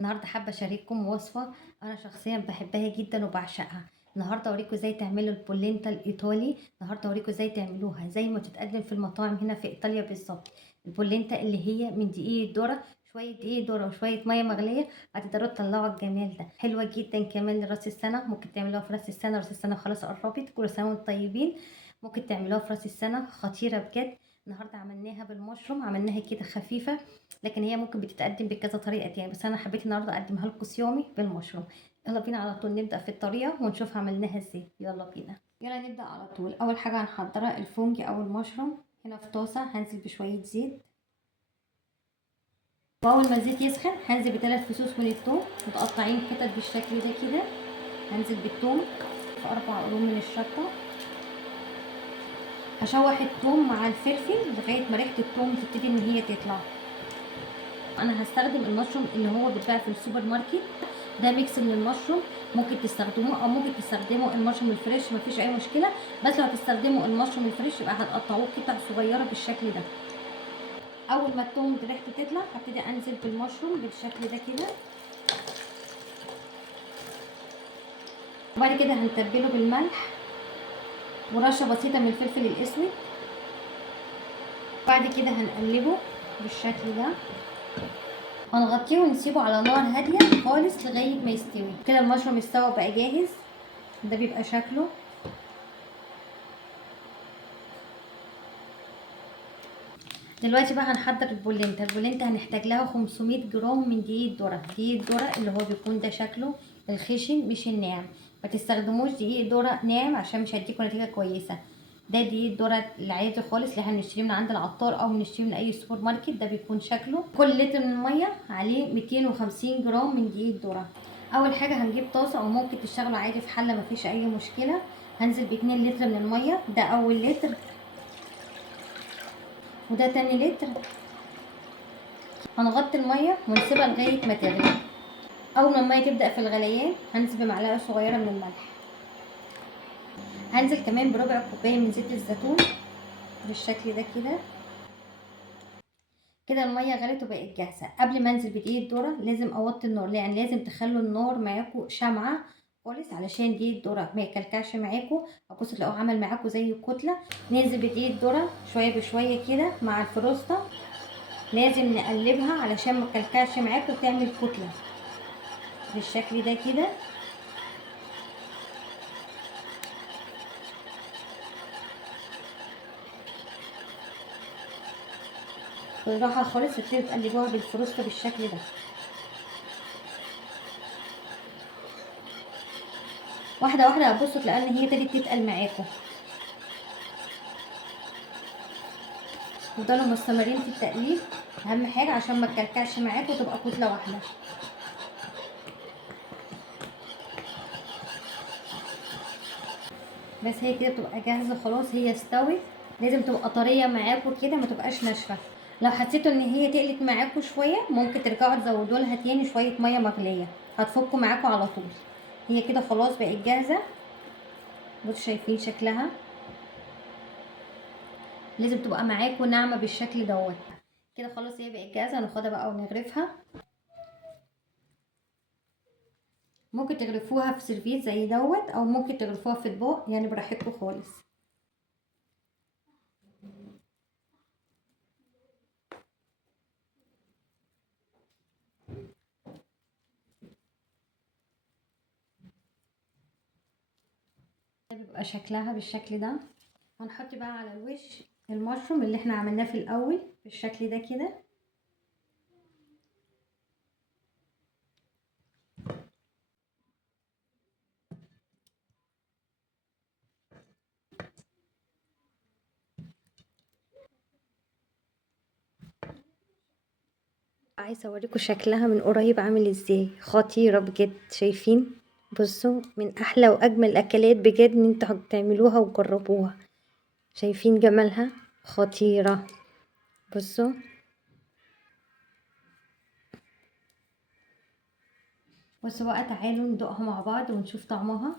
النهارده حابه اشارككم وصفه انا شخصيا بحبها جدا وبعشقها. النهارده اوريكم ازاي تعملوا البولينتا الايطالي. النهارده اوريكم ازاي تعملوها زي ما تتقدم في المطاعم هنا في ايطاليا بالظبط. البولينتا اللي هي من دقيق الذره، شويه دقيق ذره وشويه ميه مغليه، هتقدروا تطلعوا الجمال ده. حلوه جدا كمان لراس السنه، ممكن تعملوها في راس السنه. راس السنه خلاص قربت، كل سنه وانتم طيبين. ممكن تعملوها في راس السنه، خطيره بجد. النهارده عملناها بالمشروم، عملناها كده خفيفه، لكن هي ممكن بتتقدم بكذا طريقه تاني، بس انا حبيت النهارده اقدمها لكم صيامي بالمشروم. يلا بينا على طول نبدا في الطريقه ونشوف عملناها ازاي. يلا بينا، يلا نبدا على طول. اول حاجه هنحضرها الفونج او المشروم. هنا في طاسه هنزل بشويه زيت، واول ما الزيت يسخن هنزل بثلاث فصوص من الثوم متقطعين حتت بالشكل ده كده. هنزل بالثوم في 4 قرون من الشطه. هشوح الثوم مع الفلفل لغايه ما ريحه الثوم تبتدي ان هي تطلع. انا هستخدم المشروم اللي هو بيتباع في السوبر ماركت، ده ميكس من المشروم. ممكن تستخدموه او ممكن تستخدموا المشروم الفريش، مفيش اي مشكله. بس لو هتستخدموا المشروم الفريش يبقى هتقطعوه قطع صغيره بالشكل ده. اول ما الثوم ريحته تطلع هبتدي انزل بالمشروم بالشكل ده كده، وبعد كده هنتبله بالملح ورشه بسيطه من الفلفل الاسود. بعد كده هنقلبه بالشكل ده، هنغطيه ونسيبه على نار هاديه خالص لغايه ما يستوي. كده المشروم استوى بقى جاهز، ده بيبقى شكله. دلوقتي بقى هنحضر البولنتا. البولنتا هنحتاج لها 500 جرام من دقيق الذره. دقيق الذره اللي هو بيكون ده شكله الخشن مش الناعم، ما تستخدموش دقيق ذره ناعم عشان مش هيديكوا نتيجه كويسه. ده دقيق الذره العادي خالص اللي احنا بنشتريه من عند العطار او بنشتريه من اي سوبر ماركت. ده بيكون شكله. كل لتر من الميه عليه 250 جرام من دقيق الذره. اول حاجه هنجيب طاسه او ممكن تشتغلوا عادي في حله، مفيش اي مشكله. هنزل ب2 لتر من الميه، ده اول لتر وده تاني لتر. هنغطي الميه ونسيبها لغايه ما تغلي. اول ما الميه تبدا في الغليان هنزل بمعلقه صغيره من الملح. هنزل كمان بربع كوبايه من زيت الزيتون بالشكل ده كده. كده الميه غلت وبقت جاهزه. قبل ما انزل بدقيق الذره لازم اوطي النار، يعني لازم تخلوا النار معاكم شمعه خالص علشان دقيق الذره ما يكلكعش معاكم، ابص تلاقوه عمل معاكم زي الكتله. ننزل بدقيق الذره شويه بشويه كده مع الفروسته، لازم نقلبها علشان ما تكلكعش معاكم وتعمل كتله بالشكل ده كده. بالراحه خالص تبتدي تقلبوها بالفروسته بالشكل ده. واحده واحده هتبصوا تلاقوا ان هي ابتدت تتقل معاكم. تفضلوا مستمرين في التقليب، اهم حاجه عشان ما تكلكعش معاكم وتبقى كتله واحده. بس هي كده بتبقى جاهزه خلاص، هي استوت. لازم تبقى طريه معاكم كده، ما تبقاش ناشفه. لو حسيتوا ان هي تقلت معاكم شويه ممكن ترجعوا تزودوا لها تاني شويه ميه مغليه، هتفكوا معاكم على طول. هي كده خلاص بقت جاهزه. بصوا شايفين شكلها، لازم تبقى معاكم ناعمه بالشكل دوت. كده خلاص هي بقت جاهزه، هناخدها بقى ونغرفها. ممكن تغرفوها في سيرفيس زي دوت او ممكن تغرفوها في اطباق، يعني براحتكم خالص. بيبقى شكلها بالشكل ده. هنحط بقى على الوش المشروم اللي احنا عملناه في الاول بالشكل ده كده. عايزه اوريكم شكلها من قريب عامل ازاي، خطيره بجد. شايفين؟ بصوا، من احلى واجمل الاكلات بجد ان انتوا تعملوها وجربوها. شايفين جمالها؟ خطيره. بصوا، بصوا بقى تعالوا ندوقها مع بعض ونشوف طعمها.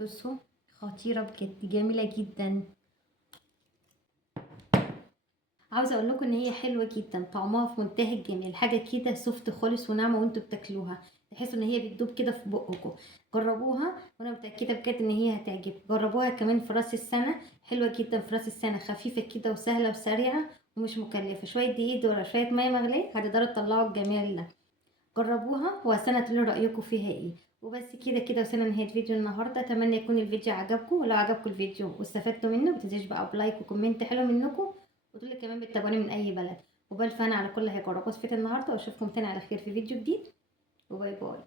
بصوا، خطيرة بجد، جميلة جدا. عاوزة اقول لكم ان هي حلوة جدا، طعمها في منتهى الجمال، حاجة كده سوفت خالص وناعمة وانتوا بتاكلوها، تحسوا ان هي بتدوب كده في بقكم. جربوها وانا متأكدة بجد ان هي هتعجبكم. جربوها كمان في راس السنة، حلوة جدا في راس السنة، خفيفة كده وسهلة وسريعة ومش مكلفة، شوية دقيق ولا شوية مية مغلية هتقدروا تطلعوا الجمال ده. جربوها وسنة تقولوا رأيكم فيها ايه. وبس كده كده وصلنا لنهاية فيديو النهاردة. اتمنى يكون الفيديو عجبكم، ولو عجبكم الفيديو واستفدتوا منه متنسوش بقى بلايك وكومنت حلو منكم، وتقولي كمان بتتابعوني من اي بلد. وبالف انا على كل هيجربوا وصفة النهاردة، واشوفكم تاني على خير في فيديو جديد، وباي باي.